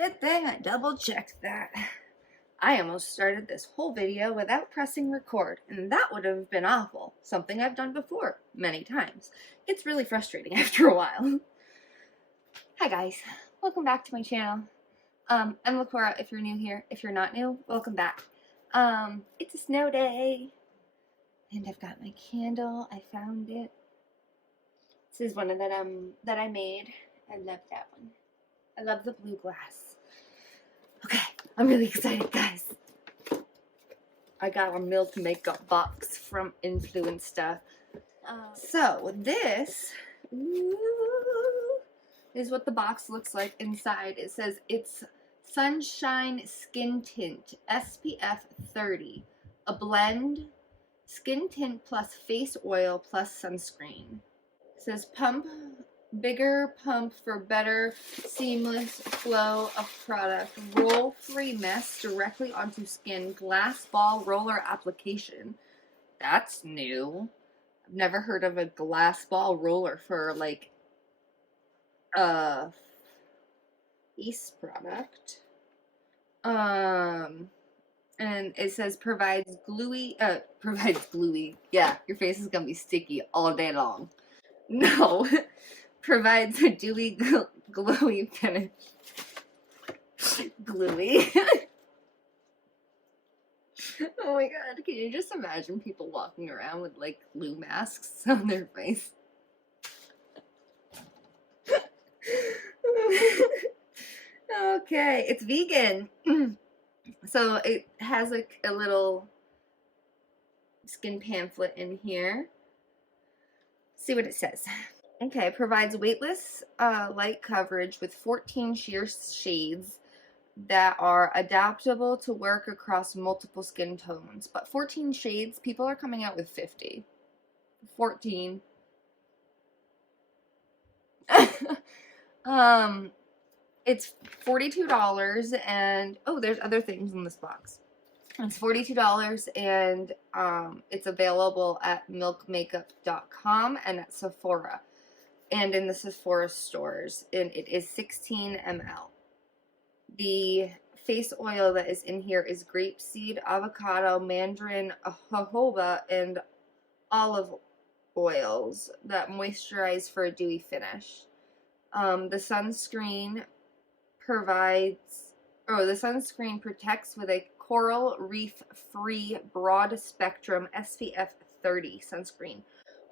Good thing I double checked that. I almost started this whole video without pressing record, and that would have been awful. Something I've done before, many times. It's really frustrating after a while. Hi guys, welcome back to my channel. I'm LacquoraSmith if you're new here. If you're not new, welcome back. It's a snow day, and I've got my candle. I found it. This is one of that I made. I love that one. I love the blue glass. Okay, I'm really excited, guys. I got a milk makeup box from Influenster. So this is what the box looks like inside. It says it's Sunshine Skin Tint SPF 30, a blend skin tint plus face oil plus sunscreen. It says bigger pump for better seamless flow of product. Roll-free mess directly onto skin. Glass ball roller application. That's new. I've never heard of a glass ball roller for like a face product. And it says provides gluey. Yeah, your face is gonna be sticky all day long. No. Provides a dewy, glowy finish. Gluey. Oh my god, can you just imagine people walking around with like glue masks on their face? Okay, it's vegan. So it has like a little skin pamphlet in here. See what it says. Okay, provides weightless light coverage with 14 sheer shades that are adaptable to work across multiple skin tones. But 14 shades, people are coming out with 50. 14. It's $42 and oh, there's other things in this box. It's $42 and it's available at milkmakeup.com and at Sephora. And in the Sephora stores, and it is 16 ml. The face oil that is in here is grapeseed, avocado, mandarin, jojoba, and olive oils that moisturize for a dewy finish. The sunscreen protects with a coral reef free broad spectrum SPF 30 sunscreen.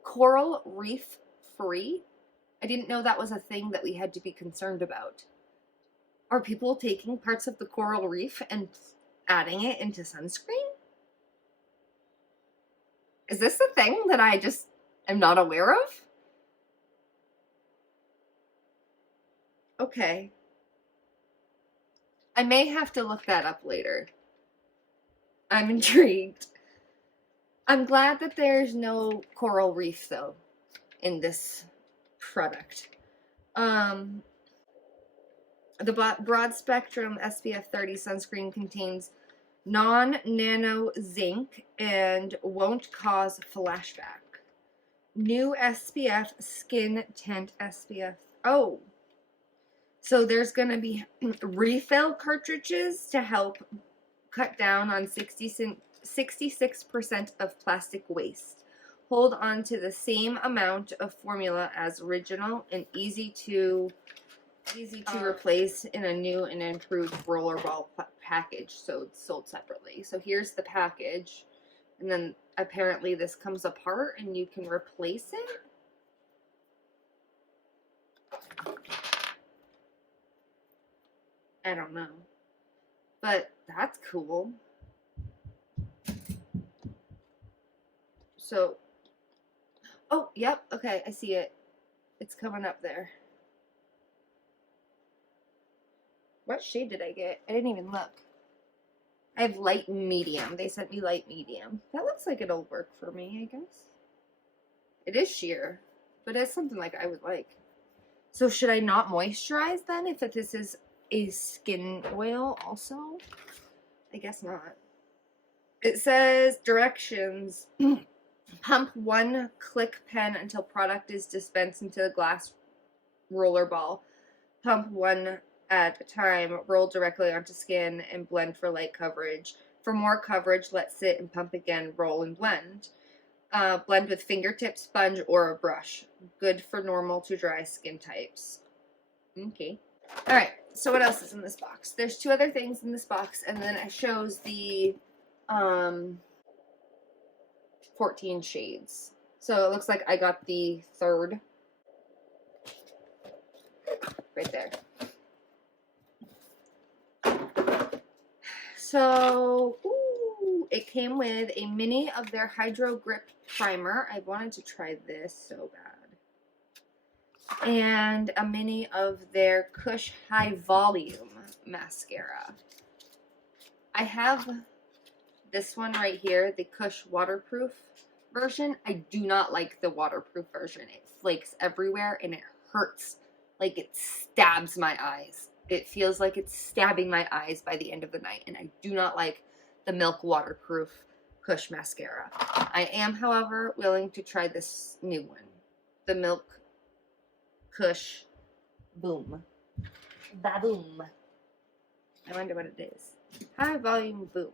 Coral reef free? I didn't know that was a thing that we had to be concerned about. Are people taking parts of the coral reef and adding it into sunscreen? Is this a thing that I just am not aware of? Okay. I may have to look that up later. I'm intrigued. I'm glad that there's no coral reef, though, in this product. The broad spectrum SPF 30 sunscreen contains non-nano zinc and won't cause flashback. New SPF skin tint SPF. Oh, so there's going to be refill cartridges to help cut down on 66% of plastic waste. Hold on to the same amount of formula as original and easy to replace in a new and improved rollerball package, so it's sold separately. So here's the package, and then apparently this comes apart and you can replace it. I don't know, but that's cool. So, oh, yep, okay, I see it. It's coming up there. What shade did I get? I didn't even look. I have light and medium. They sent me light medium. That looks like it'll work for me, I guess. It is sheer, but it's something like I would like. So should I not moisturize then if this is a skin oil also? I guess not. It says directions. Pump 1 click pen until product is dispensed into the glass roller ball. Pump 1 at a time, roll directly onto skin, and blend for light coverage. For more coverage, let sit and pump again, roll and blend. Blend with fingertip, sponge, or a brush. Good for normal to dry skin types. Okay. Alright, so what else is in this box? There's 2 other things in this box, and then it shows the 14 shades. So it looks like I got the 3rd right there. So, ooh, it came with a mini of their Hydro Grip Primer. I wanted to try this so bad. And a mini of their Kush High Volume Mascara. I have this one right here, the Kush Waterproof version. I do not like the waterproof version. It flakes everywhere and it hurts. Like it stabs my eyes. It feels like it's stabbing my eyes by the end of the night, and I do not like the Milk Waterproof Kush Mascara. I am, however, willing to try this new one. The Milk Kush Boom. Ba-boom. I wonder what it is. High Volume Boom.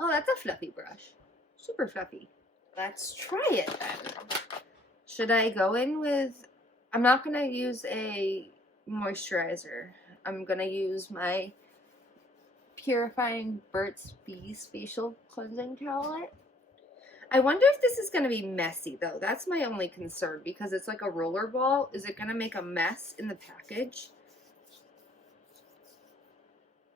Oh, that's a fluffy brush. Super fluffy. Let's try it then. Should I go in with... I'm not going to use a moisturizer. I'm going to use my Purifying Burt's Bees Facial Cleansing Towelette. I wonder if this is going to be messy, though. That's my only concern, because it's like a roller ball. Is it going to make a mess in the package?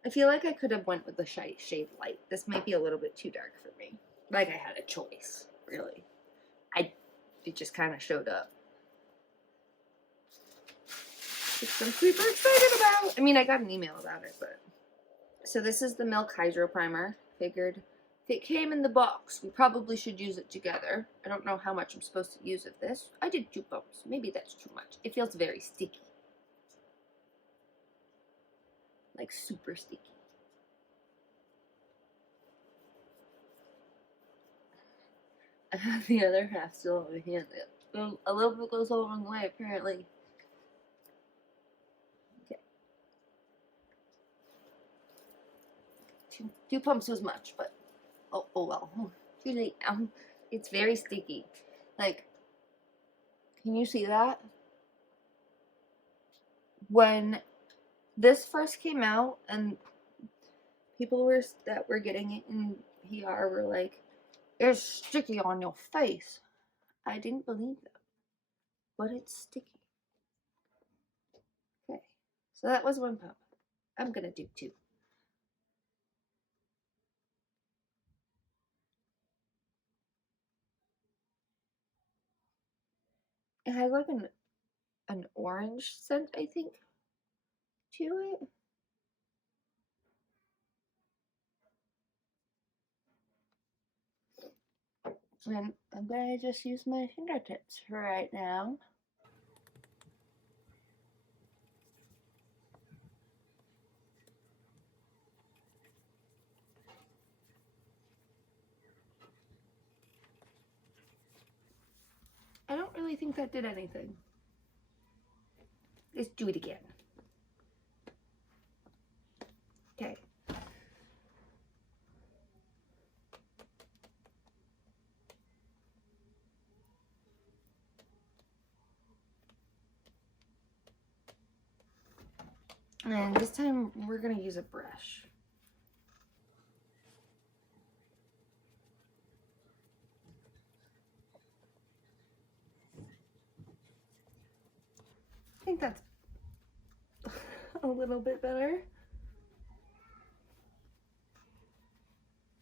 I feel like I could have went with the shade light. This might be a little bit too dark for me. Like I had a choice, really. It just kind of showed up. Which I'm super excited about. I mean, I got an email about it, but... So this is the Milk Hydro Primer. Figured if it came in the box, we probably should use it together. I don't know how much I'm supposed to use of this. I did 2 pumps. Maybe that's too much. It feels very sticky. Like super sticky. I have the other half still on my hand. A little bit goes a long way, apparently. Okay. 2 pumps was much, but oh well. Too late now. It's very sticky. Like, can you see that? When this first came out and people that were getting it in PR were like, it's sticky on your face. I didn't believe them, but it's sticky. Okay, so that was 1 pump. I'm gonna do 2. It has like an orange scent, I think, to it. And I'm gonna just use my fingertips for right now. I don't really think that did anything. Let's do it again. Okay. And this time we're gonna use a brush. I think that's a little bit better.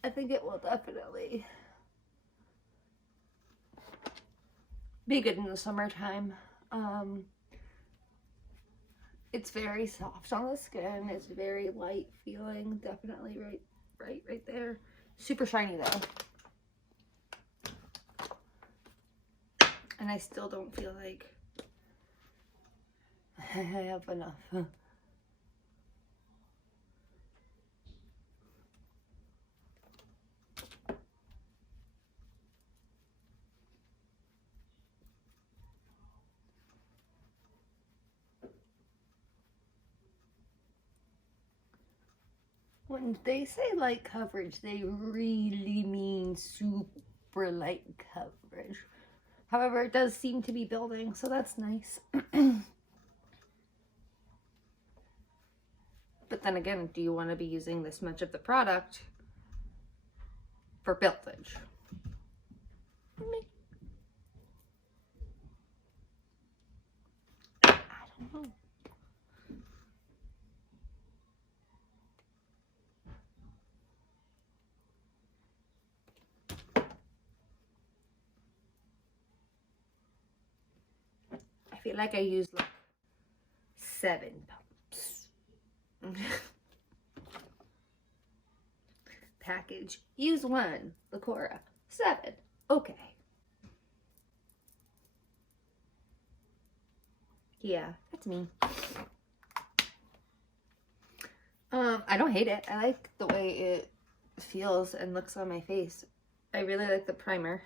I think it will definitely be good in the summertime. It's very soft on the skin. It's very light feeling. Definitely right there. Super shiny though. And I still don't feel like I have enough. When they say light coverage, they really mean super light coverage. However, it does seem to be building, so that's nice. But then again, do you want to be using this much of the product for buildage? Me. I don't know. I feel like I used like 7 pumps. Package. Use 1. LacquoraSmith. 7. Okay. Yeah, that's me. I don't hate it. I like the way it feels and looks on my face. I really like the primer.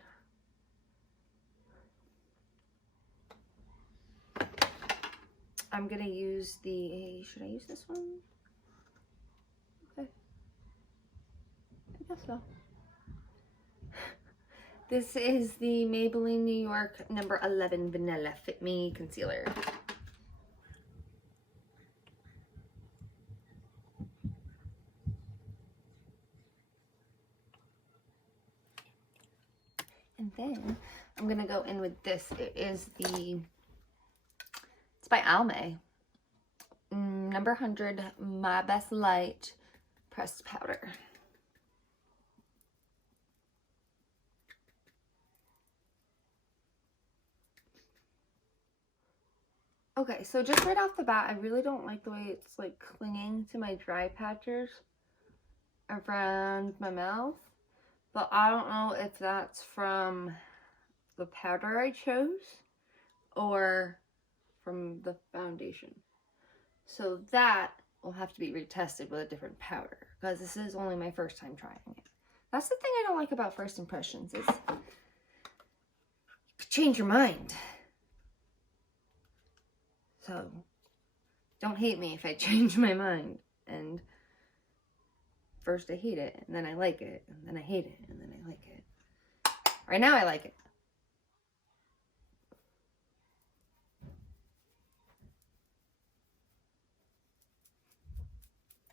I'm gonna use the, should I use this one? Okay. I guess so. This is the Maybelline New York number 11 Vanilla Fit Me Concealer. And then I'm gonna go in with this. It's by Almay. Number 100, My Best Light Pressed Powder. Okay, so just right off the bat, I really don't like the way it's like clinging to my dry patches around my mouth. But I don't know if that's from the powder I chose or from the foundation. So that will have to be retested with a different powder because this is only my first time trying it. That's the thing I don't like about first impressions is you could change your mind. So don't hate me if I change my mind and first I hate it and then I like it and then I hate it and then I like it. Right now I like it.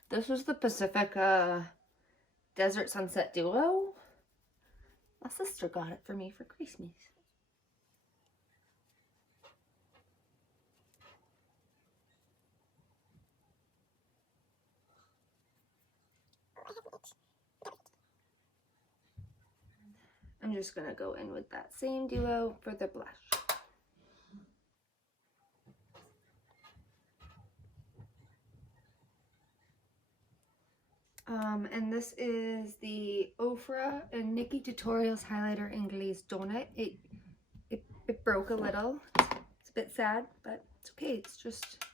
This was the Pacific Desert Sunset Duo. My sister got it for me for Christmas. I'm just gonna go in with that same duo for the blush. And this is the Ofra and Nikki Tutorials Highlighter in Glazed Donut. It broke a little. It's a bit sad, but it's okay. It's just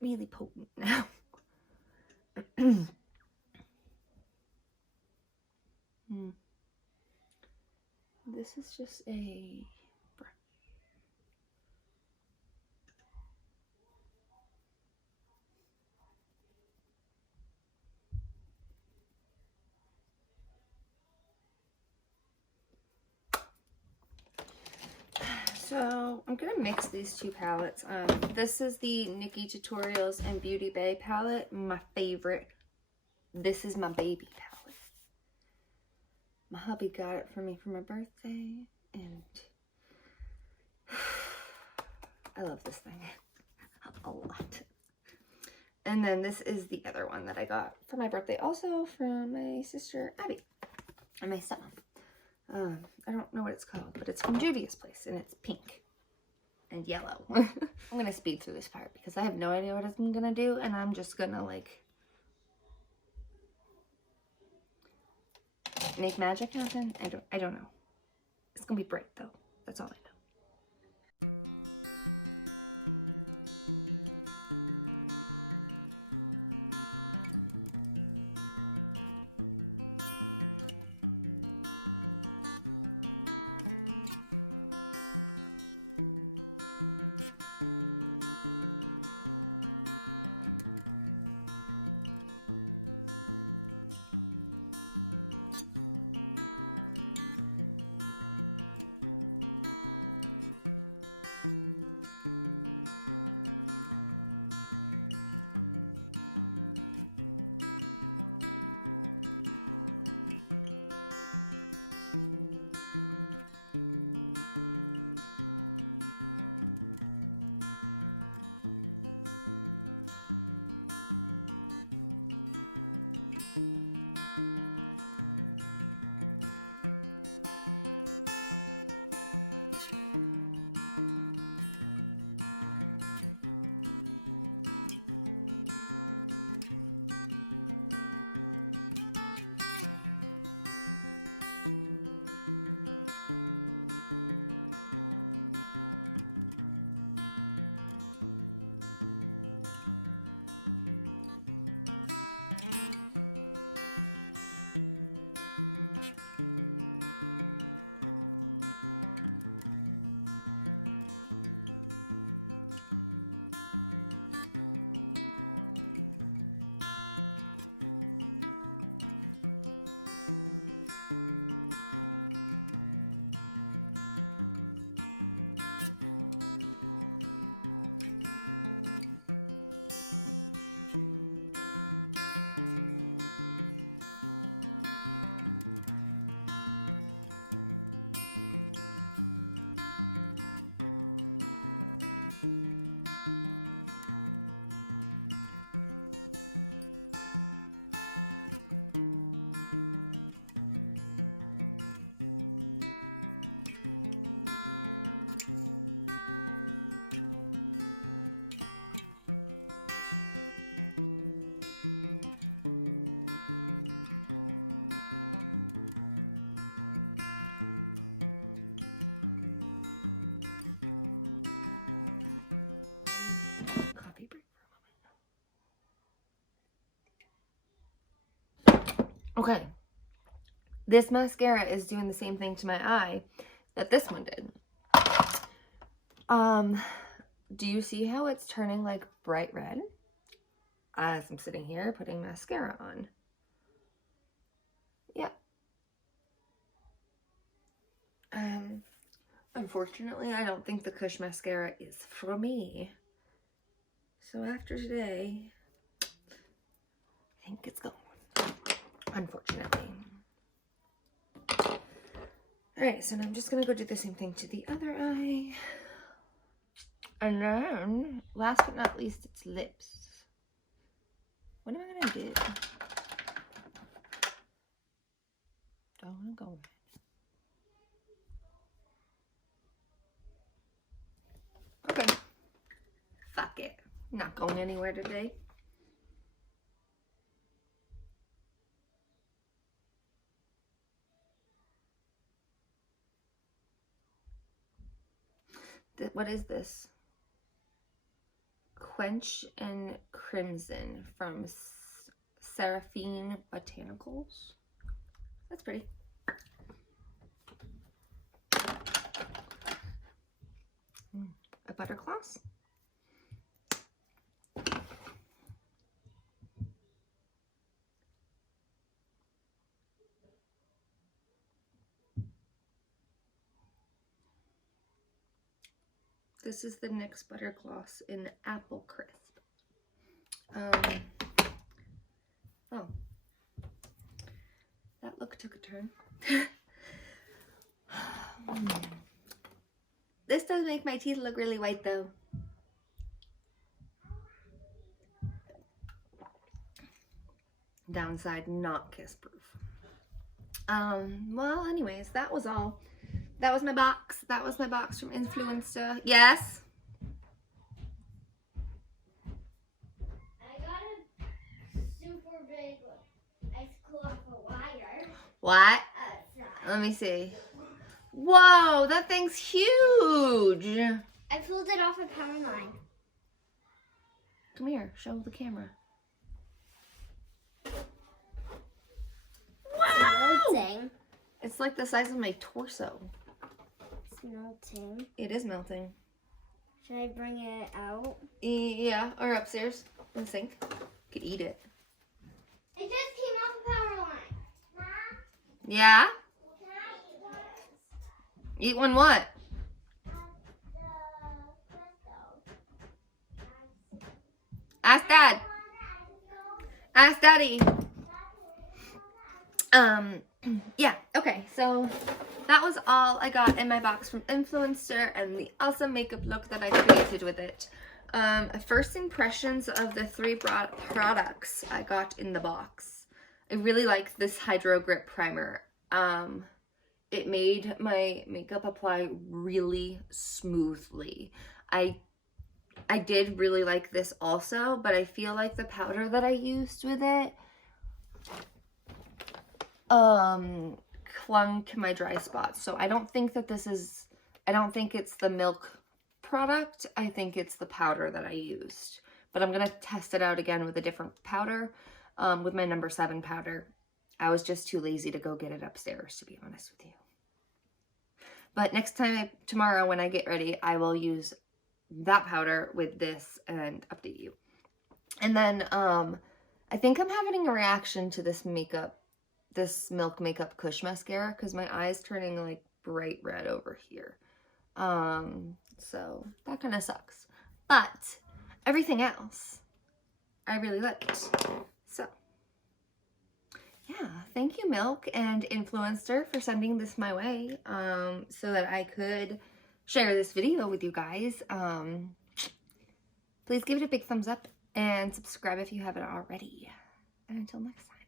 really potent now. This is just a brush. So I'm gonna mix these two palettes. This is the Nikki Tutorials and Beauty Bay palette, my favorite. This is my baby palette. My hubby got it for me for my birthday, and I love this thing a lot. And then this is the other one that I got for my birthday, also from my sister Abby and myself. I don't know what it's called, but it's from Juvia's place, and it's pink and yellow. I'm gonna speed through this part because I have no idea what I'm gonna do, and I'm just gonna like make magic happen. I don't know. It's gonna be bright though. That's all I know. Okay. This mascara is doing the same thing to my eye that this one did. Do you see how it's turning like bright red as I'm sitting here putting mascara on? Yeah. Unfortunately, I don't think the Kush mascara is for me. So after today, I think it's gone. Unfortunately. Alright, so now I'm just gonna go do the same thing to the other eye. And then, last but not least, it's lips. What am I gonna do? I wanna go. Okay. Fuck it. I'm not going anywhere today. What is this? Quench and Crimson from Seraphine Botanicals. That's pretty. A butter gloss. This is the NYX Butter Gloss in Apple Crisp. Oh. That look took a turn. This does make my teeth look really white though. Downside, not kiss proof. Well, anyways, that was all. That was my box. That was my box from Influenster. Yes? I got a super big ice cloth wire. What? Outside. Let me see. Whoa, that thing's huge. I pulled it off a power line. Come here, show the camera. Wow! It's melting. It's like the size of my torso. It's melting. It is melting. Should I bring it out? Yeah, or upstairs in the sink. You could eat it. It just came off a power line. Mom? Yeah? Can I eat one? Eat one what? The crystals. Ask Dad. Ask Daddy. Yeah, okay, so that was all I got in my box from Influenster and the awesome makeup look that I created with it. First impressions of the 3 products I got in the box. I really like this Hydro Grip Primer. It made my makeup apply really smoothly. I did really like this also, but I feel like the powder that I used with it clung to my dry spots. So I don't think that I don't think it's the Milk product. I think it's the powder that I used. But I'm going to test it out again with a different powder, with my number 7 powder. I was just too lazy to go get it upstairs, to be honest with you. But next time, tomorrow when I get ready, I will use that powder with this and update you. And then, I think I'm having a reaction to this Milk Makeup Kush mascara because my eye's turning like bright red over here. So that kind of sucks. But everything else I really liked. So yeah, thank you Milk and Influenster for sending this my way so that I could share this video with you guys. Please give it a big thumbs up and subscribe if you haven't already. And until next time.